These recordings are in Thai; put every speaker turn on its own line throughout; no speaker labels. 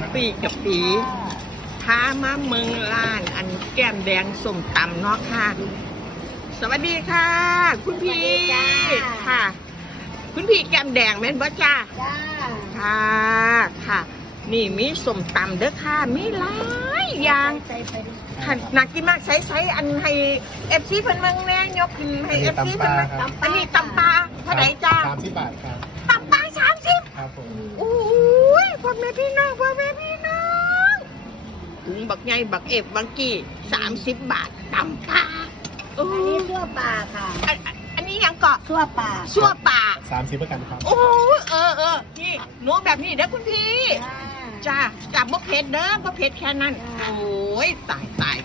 ปีกับปีพามาเมืองล้านอันแก้มแดงส้มตำเนาะค่ะสวัสดีค่ะ คุณพี่ค่ะ คุณพี่แก้มแดงแม่นบ่จ้าค่ะค่ะนี่มีส้มตำเด้อค่ะมีหลายอย่างหนักกินมากใช้อันให้เอฟซีเพิ่นเมืองแน่ยกขึ้นให้เอฟซีเพิ่นมาอันนี้ตำปลาเท่าไหร่จ้า
30 บาทครับ
ตำปลา30
ครับผม
โอ้ยพ่อแม่พี่น้องถุงบักใหญ่บักเอฟบังกี้30 บาทตำปลา
อันนี้ชั่วป่าค่ะ
อันนี้ยังเกาะ
ชั่วป่า
30ประกันครับ
โอ้นี่หนูแบบนี้เด้อคุณพี่จ้าจับบ่เผ็ดเด้อบ่เผ็ดแค่นั้นโอ้ยตาย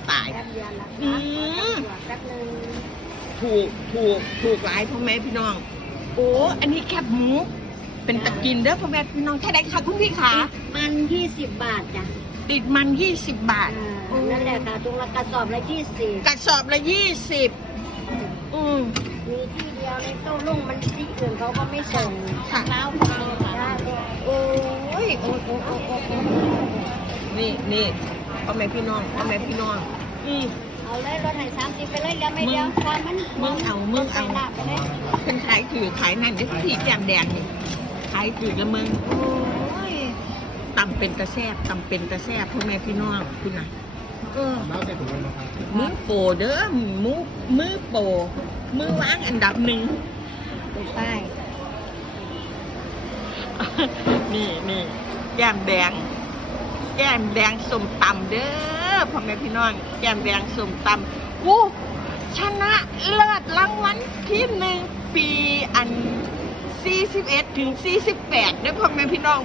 ถูกหลายพ่อแม่พี่น้องโอ้อันนี้แคบหมูเป็นตะกินเด้อพ่อแม่พี่น้องแค่ใดคะคุณพี่ขา
มัน20 บาทจ้ะ
ติดมัน20 บาท
นั่นแหละค่ะถุงละกระสอบละ20
กระสอบละ20
มีที่เดียวในโต้รุ่งมันที่อื่นเขาก็ไม่ส่ง
ค่ะ
แล้วค่ะ
โอ้ยนี่พ่อแม่พี่น้องเอา
เลยรถไถ30ไปเลยเดี๋ยวไม่เดียวถ้ามัน
มึงเอาเป็นขายถือขายนั่นนี่ที่แจ่มแดงนี่ขายถือละมึงโอ้ยตำเป็นตะแซ่บพ่อแม่พี่น้องคุณน่ะ
น้ำใส่ถุงเลยนะครับ
มือโปเด้อมือโปมือวางอันดับ1
ไปป้าย
นี่แก้มแดงส้มตำเด้อพ่อแม่พี่น้องแก้มแดงส้มตำอู้ชนะเลิศรางวัลที่1ปีอัน41 ถึง 48เด้อพ่อแม่พี่น้อง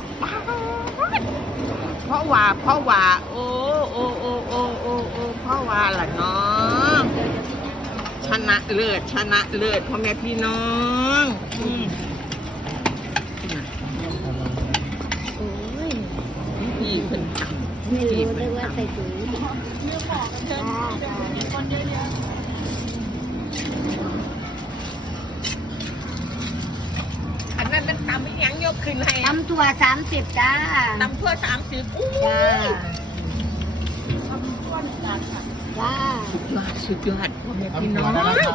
เพราะว่าโอ้เพราะว่าล่ะเนาะชนะเลิศพ่อแม่พี่น้องโอ้ยพี่เพิ่นทำ
ไม่รู้เลยว่าใส่ถุง
อันนั้นมันตำไม่ยังยกขึ้นให้
ตำถั่ว30จ้า
ตำถั่ว30อู้
จ้า
สุดยอดพ่อแม่พี่น้อง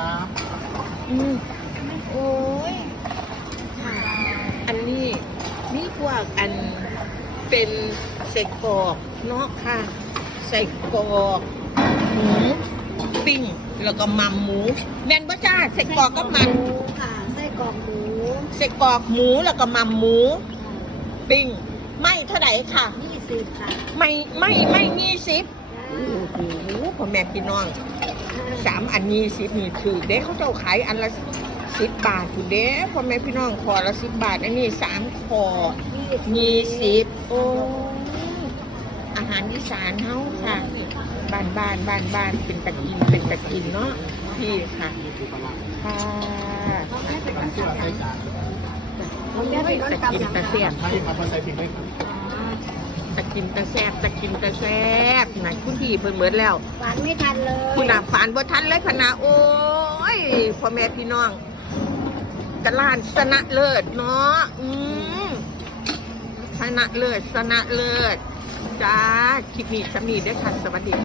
โอ้ยอันนี้นี่พวกอันเป็นใส่กรอกเนาะค่ะใส่กรอกหมูปิ้งแล้วก็มัมหมูแม่นบ่จ้าใส่กรอกก็มัน
ค่ะใส่กรอกหมู
แล้วก็มัมหมูปิ้งไม่เท่าไหร่ค่ะ
20ค่ะ
ไม่20โอ้โหพ่อแม่พี่น้อง3 อัน20นี่ถือเด้เขาเจ้าขายอันละ10 บาทคุณเด้พ่อแม่พี่น้องขอละ10 บาทอันนี้3 ขอ20โอ้อาหารอีสานเฮาค่ะบ้านเป็นตะกินเนาะพี่ค่ะค่ะตะกินตะแซ่บตะกินตะแซ่บไหนคุณพี่เพิ่นเหมือนแล้ว
ฝานไม่ทันเลย
คุณฝานบ่ทันเลยพนาโอ้ยพ่อแม่พี่น้องกะล้านชนะเลิศเนาะชนะเลิศจ้าคลิปนี้จะมีด้วยค่ะสวัสดี